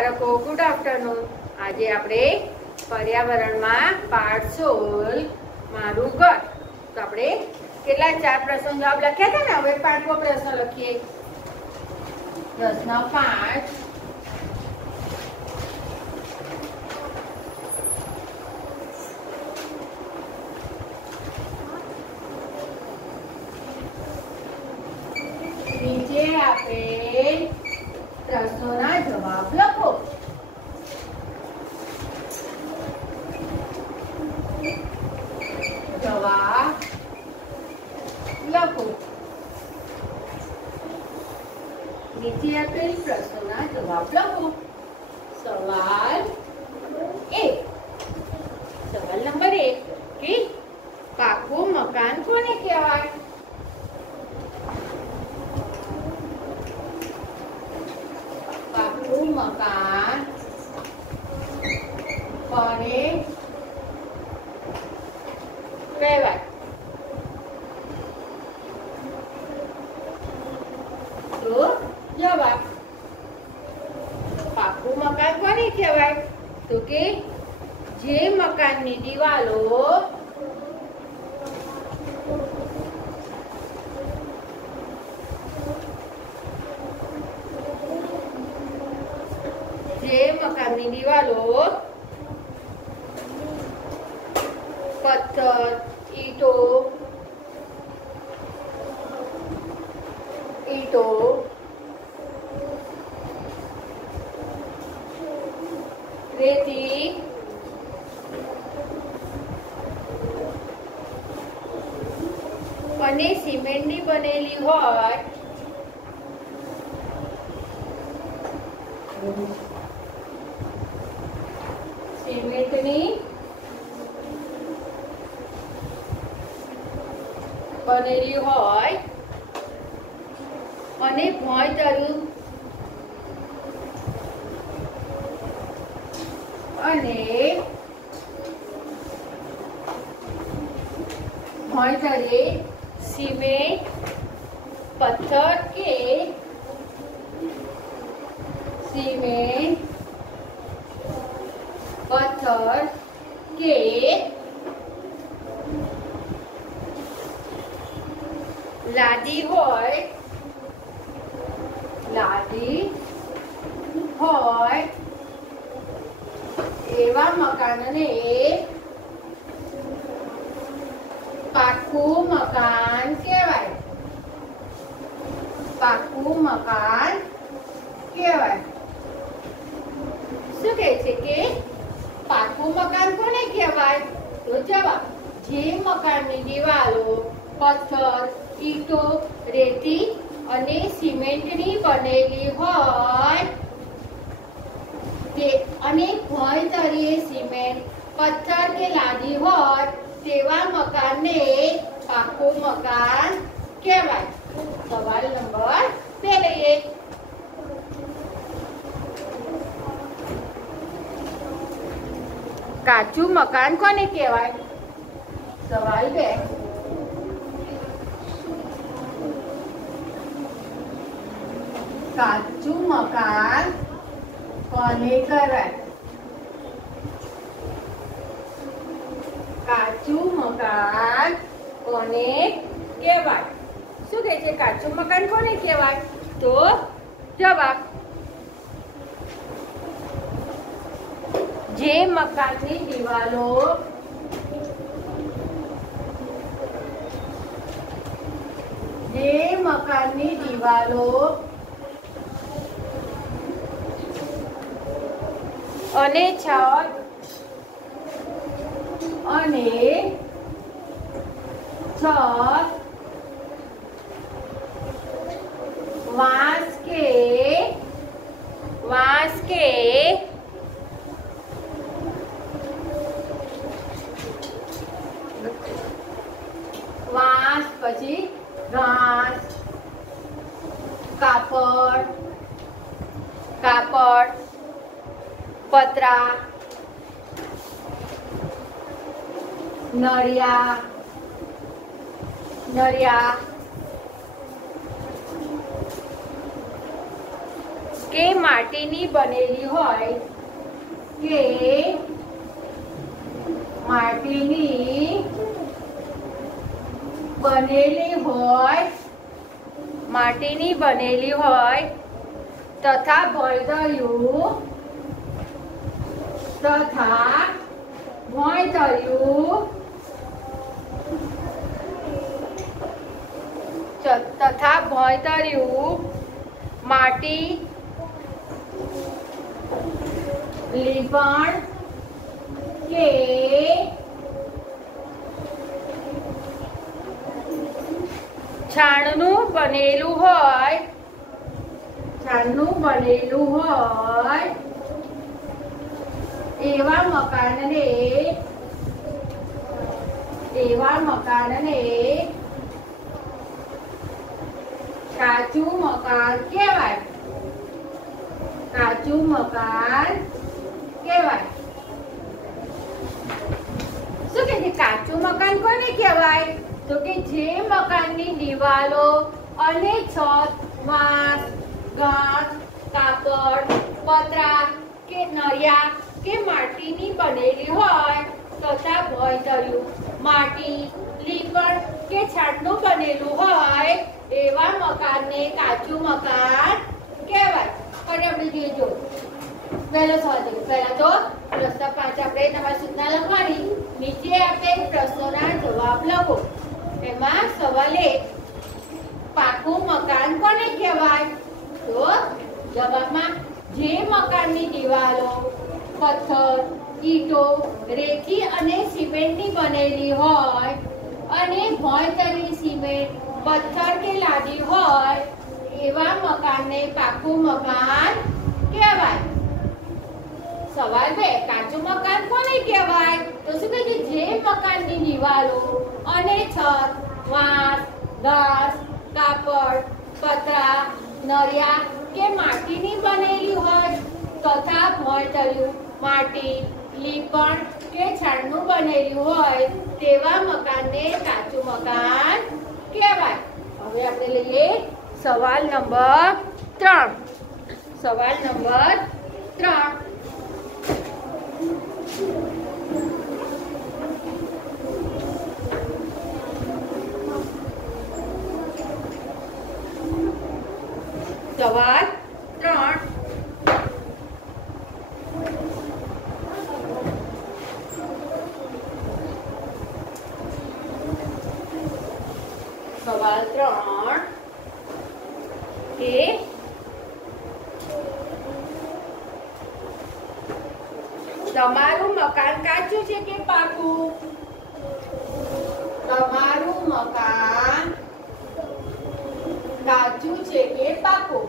બાળકો, good afternoon. આજે આપણે પર્યાવરણમાં પાઠ 16 મારું ઘર. તો આપણે કેટલા 4 પ્રશ્નો જવાબ લખ્યા હતા ને. હવે 5મો પ્રશ્ન લખીએ. પ્રશ્ન 5. નીચે આપેલ પ્રશ્નોના જવાબ લખો. જવાબ લખો. નીચે આપેલ પ્રશ્નોના જવાબ લખો. સવાલ 1. સવાલ નંબર 1 કે પાકું મકાન કોને કહેવાય? પાકું મકાન કોને કહેવાય? તો જવાબ પાકું મકાન કોને કહેવાય? તો કે જે મકાનની દિવાલો પથ્થર, ઈંટો, રેતી, અને સિમેન્ટની બનેલી હોય અને ભોંયતરું સિમેન્ટ, પથ્થર કે લાદી હોય એવા મકાનને પાકું મકાન કહેવાય. પાકું મકાન કહેવાય. શું કહે છે કે પાકું મકાન કોને કહેવાય? તો જવાબ જે મકાનની દિવાલો પથ્થર, ઈંટો, રેતી અને સિમેન્ટની બનેલી હોય તે અને ભોંયતરીએ સિમેન્ટ, પથ્થર કે લાદી હોય તેવા મકાનને પાકું મકાન કહેવાય. સવાલ નંબર 2 લઈએ. કાચું મકાન કોને કહેવાય? સવાલ 2. કાચું મકાન કોને કહેવાય? કાચું મકાન કોને કહેવાય? શું કહે છે? કાચું મકાન કોને કહેવાય? તો જવાબ જે મકાનની દિવાલો અને છત વાંસ કે પછી ઘાસ, કાપડ, પતરા, નળિયા, કે માટીની બનેલી હોય કે માટીની બનેલી હોય તથા ભોંયતળિયું માટી લીપણ કે છાણનું બનેલું હોય એવા મકાનને કાચું મકાન કહેવાય. શું કે છે કાચું મકાન કોને કહેવાય? તો કે જે મકાનની દિવાલો અને છત વાંસ, ઘાસ, કાપડ, પતરા કે નળિયા કે માટીની બનેલી હોય તથા ભોંયતળિયું માટી, લીપણ કે છાણનું બનેલું હોય એવા મકાનને કાચું મકાન કહેવાય. અને આપણે જોઈજો પહેલો સવાલ છે. પહેલા તો પ્રશ્ન 5 આપણે તમારી સૂચના લખવાની, નીચે આપેલ પ્રશ્નોના જવાબ લખો. એમાં સવાલ 1, પાકું મકાન કોને કહેવાય? તો જવાબમાં જે મકાનની દિવાલો પથ્થર, ઈંટો, રેતી અને સિમેન્ટની બનેલી હોય અને ભોંયતળી સિમેન્ટ, પથ્થર કે લાદી હોય એવા મકાનને પાકું મકાન કહેવાય. સવાલ 2, કાચું મકાન કોને કહેવાય? તો શું કહે છે? જે મકાનની દિવાલો અને છત વાંસ, ઘાસ, કાપડ, પતરા, નળિયા કે માટીની બનેલી હોય તથા ભોંયતળિયું માટી, લીપણ કે છાણનું બનેલું હોય તેવા મકાનને કાચું મકાન કહેવાય. હવે આપણે લઈએ સવાલ નંબર 3. સવાલ નંબર 3, સવાલ 3, કે તમારું મકાન કાચું છે કે પાકું? તમારું મકાન કાચું છે કે પાકું?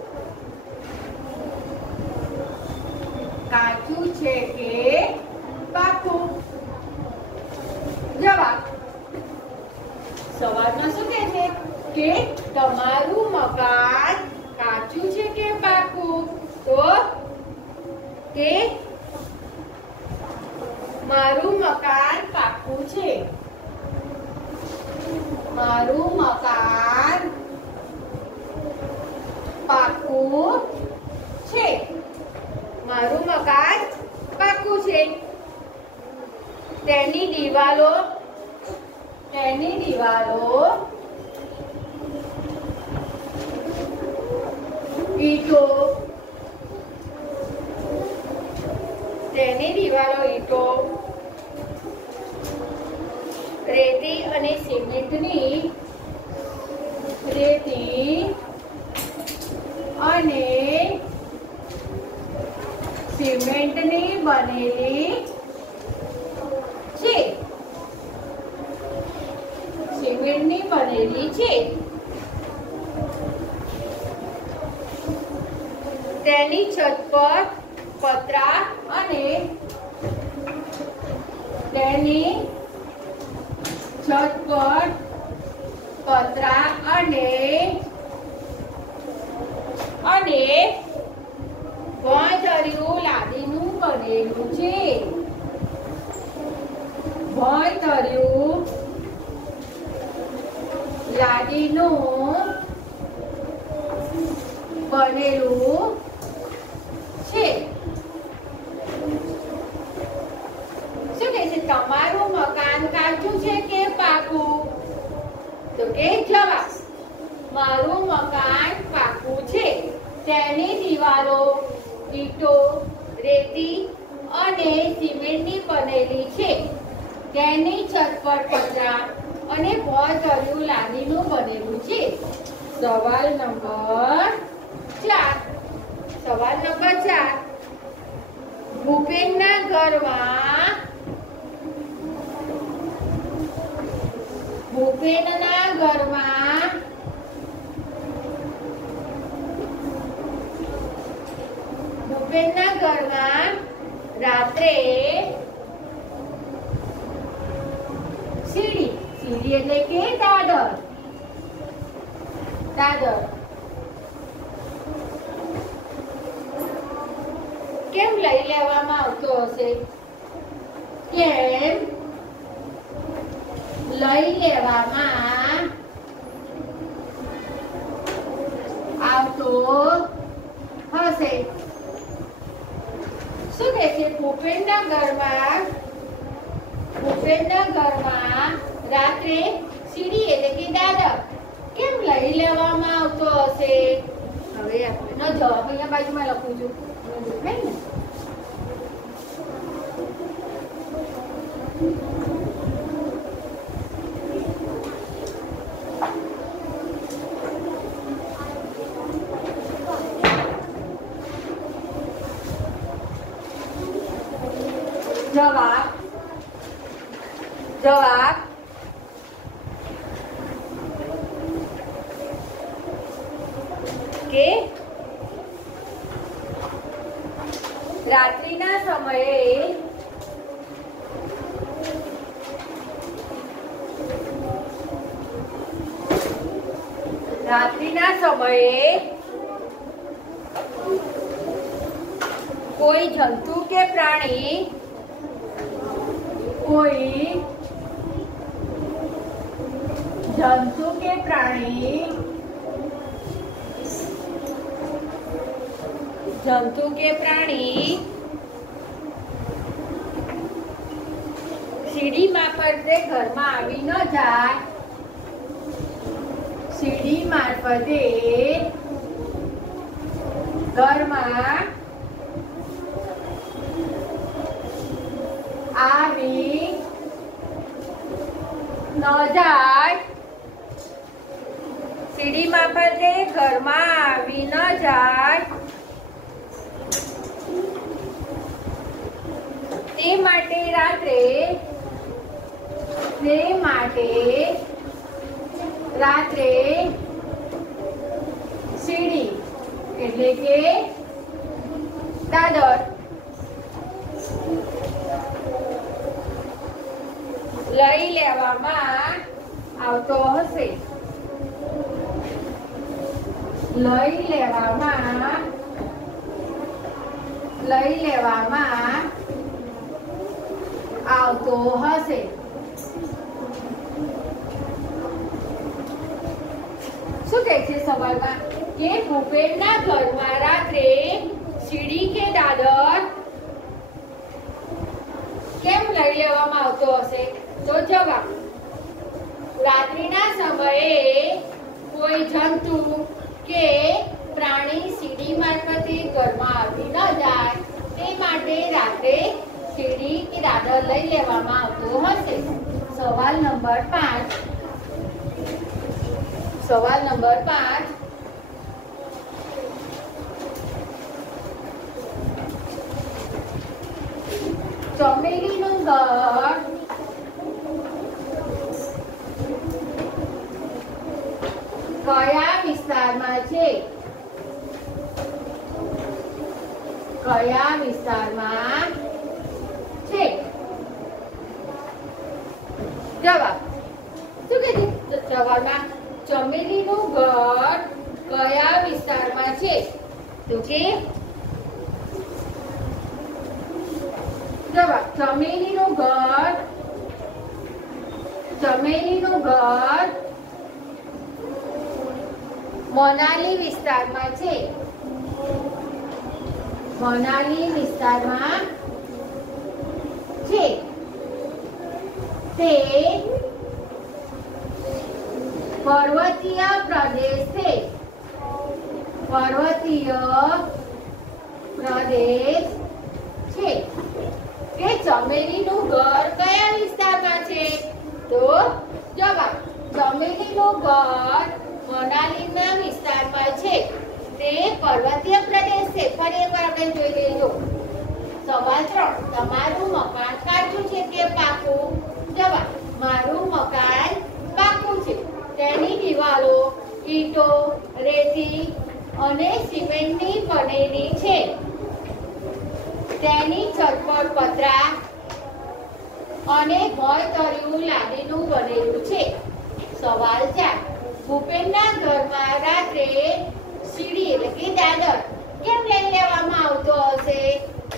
કાચું છે કે પાકું? જવાબ સવાલમાં શું કહે છે કે તમારું મકાન કાચું છે કે પાકું? તો કે મારું મકાન પાકું છે. મારું મકાન પાકું છે. મારું મકાન પાકું છે. તેની દિવાલો ઈંટો રેતી અને સિમેન્ટની બનેલી છે. સિમેન્ટની બનેલી છે. તેની છત પર પતરા અને ભોંયતળિયું લાદીનું બનેલું છે. ભોંયતળિયું લાદીનું બનેલું મારું મકાન પાકું છે. તેની દિવાલો ઈંટો, રેતી અને સિમેન્ટની બનેલી છે. તેની છત પર પતરા અને ભોંયતળિયું લાદીનું બનેલું છે. સવાલ નંબર 4. સવાલ નંબર 4. ભૂપેનના ઘરમાં રાત્રે સીડી એટલે કે દાદર કેમ લઈ લેવામાં આવતો હશે? કેમ લઈ લેવામાં આવતો હશે? શું કહે છે? ભૂપેનના ઘરમાં રાત્રે સીડી એટલે કે દાદર કેમ લઈ લેવામાં આવતો હશે? હવે આપણે જવાબ અહીંયા બાજુમાં લખું છું. જવાબ કે રાત્રિના સમયે કોઈ જંતુ કે પ્રાણી સીડી મારફતે ઘરમાં આવી ન જાય, ઘરમાં આવી ન જાય, સીડી મારફતે ઘરમાં આવી ન જાય તે માટે રાત્રે સીડી એટલે કે દાદર લઈ લેવામાં આવતો હશે. લઈ લેવામાં આવતો હશે. શું કહે છે સવાલમાં? કે ભૂપેનના ઘરમાં રાત્રે સીડી કે દાદર કેમ લઈ લેવામાં આવતો હશે? તો જવાબ રાત્રિના સમયે કોઈ જંતુ કે પ્રાણી સીડી મારફતે ઘરમાં આવી ન જાય તે માટે રાત્રે સીડી કે દાદર લઈ લેવામાં આવતો હશે. સવાલ નંબર 5. ચમેલીનું ઘર કયા વિસ્તારમાં છે? જવાબ શું કહે છે? સવાલમાં ચમેલીનું ઘર કયા વિસ્તારમાં છે? તો કે જવાબ ચમેલીનું ઘર મનાલી વિસ્તારમાં છે. તે પર્વતીય પ્રદેશ છે. પર્વતીય પ્રદેશ છે. કે ચમેલીનું ઘર કયા વિસ્તારમાં છે? તો જવાબ ચમેલીનું ઘર મનાલીના વિસ્તારમાં છે. તે પર્વતીય પ્રદેશ છે. ફરી એકવાર આપણે જોઈ લેજો. સવાલ 3, તમારું મકાન કાચું છે કે પાકું? જવાબ મારું મકાન પાકું છે. તેની દિવાલો ઈંટો, રેતી અને સિમેન્ટની બનેલી છે. તેની છત પર પતરા અને ભોંયતળિયું લાદીનું બનેલું છે. સવાલ 4, ભૂપેનના ઘરમાં રાત્રે સીડી એટલે કે દાદર કેમ લઈ લેવામાં આવતો હશે?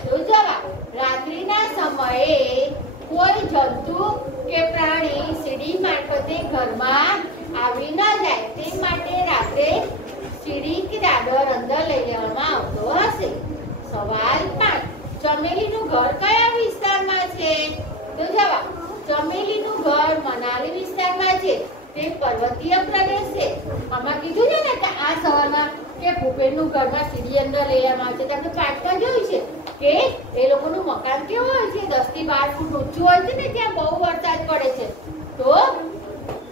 તો જવાબ રાત્રિના સમયે કોઈ જંતુ કે પ્રાણી સીડી મારફતે ઘરમાં આવી ન જાય તે માટે રાત્રે સીડી કે દાદર અંદર લઈ લેવામાં આવતો હશે. સવાલ 5, ચમેલીનું ઘર કયા વિસ્તારમાં છે? તો જવાબ ચમેલીનું ઘર મનાલી વિસ્તારમાં છે. તે પર્વતીય પ્રદેશ છે. આમાં કીધું છે ને કે આ સવાલમાં કે ભૂપેનનું ઘરમાં સીડી અંદર લઈ લેવામાં આવે છે. તમે પાઠમાં જોયું છે કે એ લોકોનું મકાન કેવું હોય છે? 10 થી 12 ફૂટ ઊંચું હોય છે ને, ત્યાં બહુ વરસાદ પડે છે તો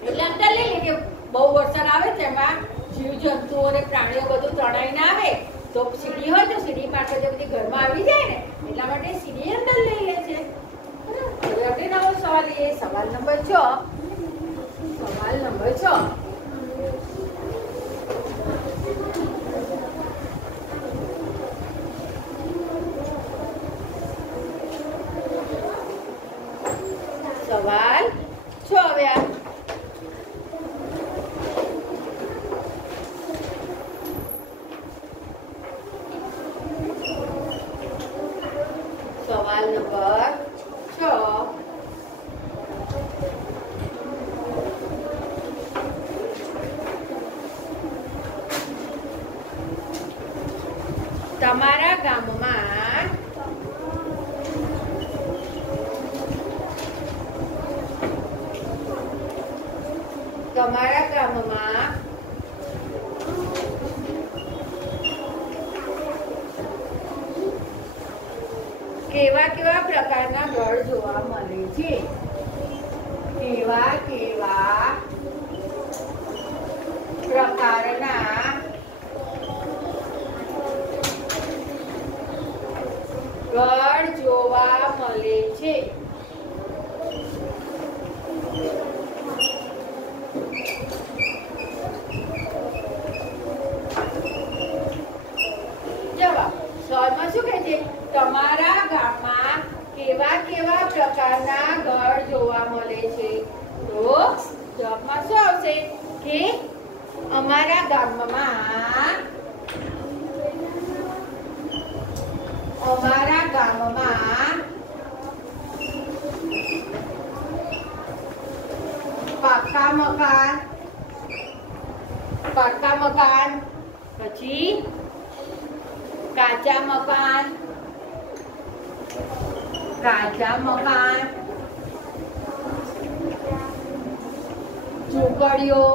એટલે અંદર લઈ લે કે બહુ વરસાદ આવે છે, એમાં જીવજંતુઓ અને પ્રાણીઓ બધું તણાઈને આવે તો સીડી હોય તો સીડી મારફતે બધી ઘરમાં આવી જાય ને, એટલા માટે સીડી અંદર લઈ લે છે. હવે આપણે નવો સવાલ લઈએ. સવાલ નંબર 6. સવાલ નંબર 6. સવાલ 6 આવ્યા. સવાલ નંબર 6. તમારા ગામમાં કેવા કેવા પ્રકારના ઘર જોવા મળે છે? કેવા કેવા પ્રકારના ઘર જોવા મળે છે? જવાબ સવાલમાં શું કહે છે? તમારા ગામમાં કેવા કેવા પ્રકારના ઘર જોવા મળે છે? તો જવાબમાં શું આવશે કે અમારા ગામમાં પાકા મકાન, પછી કાચા મકાન, ઝૂંપડીઓ,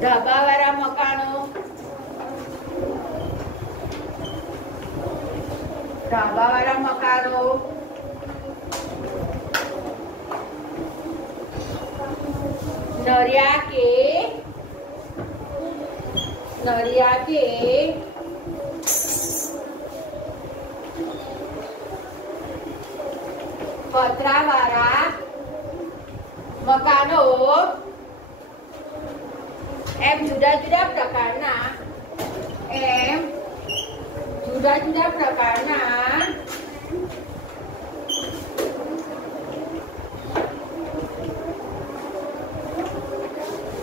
ધાબાવાળા મકાનો, નરિયા કે પતરાવાળા મકાનો, એમ જુદા જુદા પ્રકારના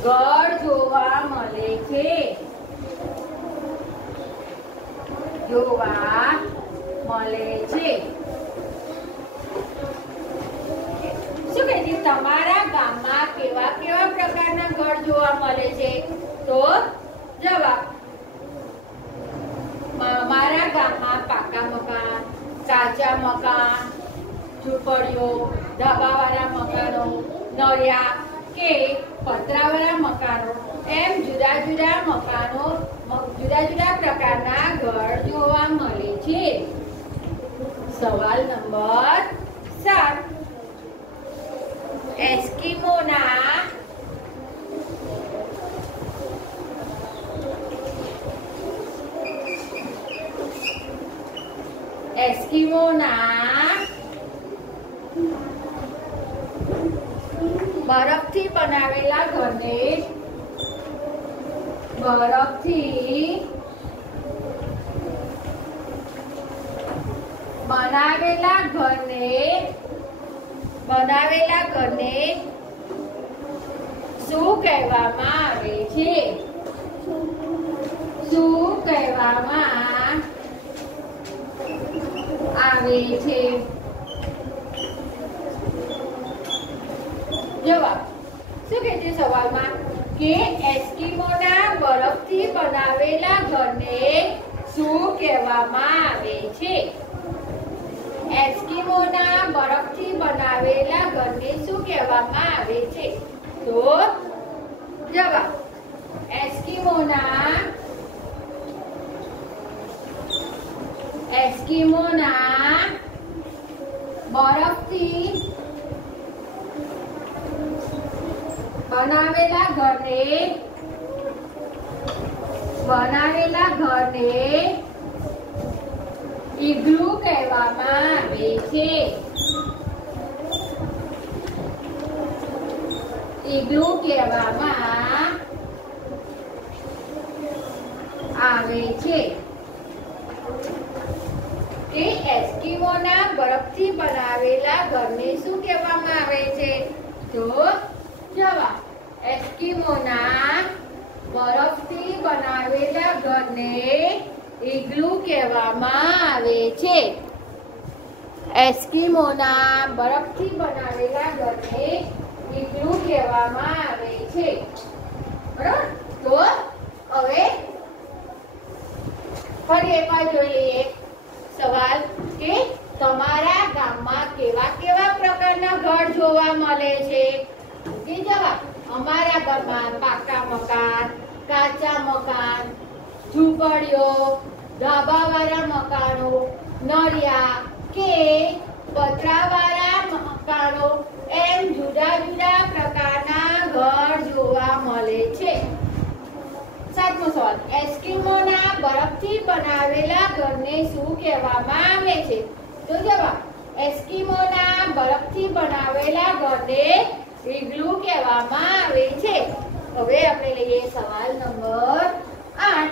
ઘર જોવા મળે છે. શું કહે છે? તમારા ગામમાં કેવા કેવા પ્રકારના ઘર જોવા મળે છે? તો જવાબ મારા ગામમાં પાકા મકાન, કાચા મકાન, ઝૂંપડીઓ, ધાબાવાળા મકાનો, નળિયા કે પતરાવાળા મકાનો એમ જુદા જુદા મકાનો, જુદા જુદા પ્રકારના ઘર જોવા મળે છે. સવાલ નંબર 7. એસ્કિમોના બરફથી બનાવેલા ઘરને શું કહેવામાં આવે છે? શું કહેવામાં આવે છે? જવાબ શું કહે છે સવાલમાં કે એસ્કિમોના બરફથી બનાવેલા ઘરને શું કહેવામાં આવે છે? એસ્કિમોના બરફથી બનાવેલા ઘરને શું કહેવામાં આવે છે? તો જવાબ એસ્કિમોના બરફથી બનાવેલા ઘરને ઇગ્લુ કહેવામાં આવે છે. ઇગ્લુ કહેવામાં આવે છે. કે એસ્કિમોના બરફથી બનાવેલા ઘરને શું કહેવામાં આવે છે? તો જવાબ એસ્કિમોના બરફથી બનાવેલા ઘરને ઇગ્લુ કહેવામાં આવે છે. એસ્કિમોના બરફથી બનાવેલા ઘરને ઇગ્લુ કહેવામાં આવે છે. બરાબર? તો હવે ફરી એકવાર જોઈ લઈએ સવાલ કે તમારા ગામમાં કેવા કેવા પ્રકારના ઘર જોવા મળે છે? કે જવાબ અમારા ઘરમાં પાકા મકાન, કાચા મકાન, ઝૂંપડીઓ, ધાબાવાળા મકાનો, નળિયા કે પતરાવાળા મકાનો એમ જુદા જુદા પ્રકારના ઘર જોવા મળે છે. 7મો સવાલ એસ્કિમોના બરફથી બનાવેલા ઘરને શું કહેવામાં આવે છે? તો જવાબ એસ્કિમોના બરફથી બનાવેલા ઘરને ઇગ્લુ કહેવામાં આવે છે. હવે આપણે લઈએ સવાલ નંબર 8.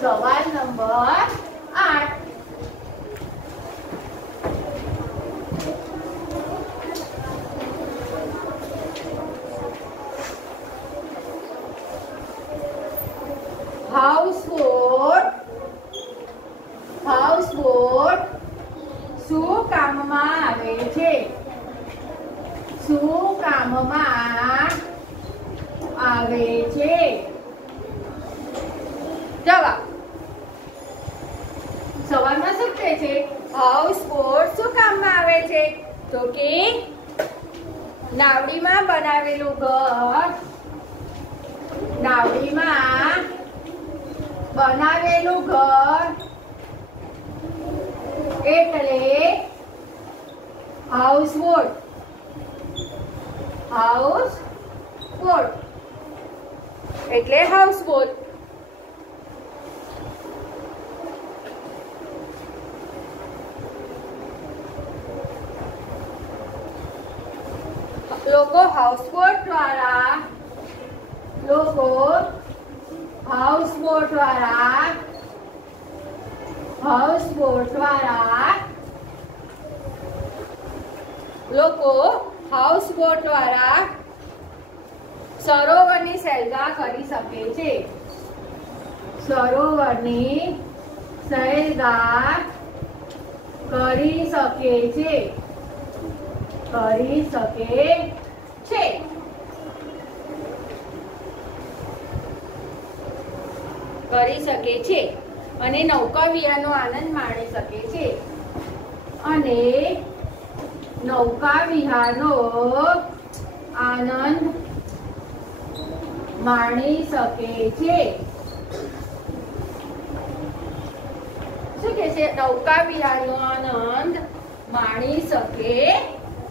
સવાલ નંબર 8. હાઉસબોટ શું કામમાં આવે છે? શું કામમાં આવે છે? જવાબ સવાલમાં શું કહે છે? હાઉસબોટ શું કામમાં આવે છે? તો કે નાવડીમાં બનાવેલું ઘર, નાવડીમાં બનાવેલું ઘર એટલે હાઉસબોટ. હાઉસબોટ એટલે હાઉસબોટ. લોકો હાઉસબોટ દ્વારા લોકો હાઉસબોટ દ્વારા સરોવરની સહેલગા કરી શકે છે. સરોવરની સહેલગા કરી શકે છે. કરી શકે છે અને નૌકા વિહારનો આનંદ માણી શકે છે અને નૌકા વિહારનો આનંદ માણી શકે છે. શું કે છે? નૌકા વિહારનો આનંદ માણી શકે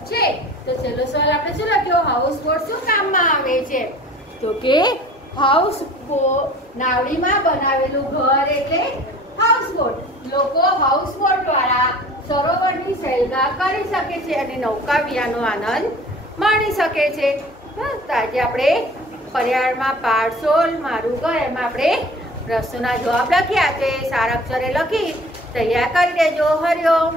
છે. તો ચલો સવાલ આપણે શું લખ્યો? હાઉસબોટ શું કામમાં આવે છે? તો કે હાઉસબોટ, નાવડીમાં બનાવેલું ઘર એટલે હાઉસબોટ. લોકો હાઉસબોટ વાળા સરોવરની સહેલગા કરી શકે છે અને નૌકા વિહારનો આનંદ માણી શકે છે. તો આજે આપણે પર્યાવરણમાં પાડશોલ મારું ઘર એમાં આપણે પ્રશ્નોના જવાબ લખ્યા. તો એ સારા અક્ષરે લખી તૈયાર કરી દેજો. હરિઓમ.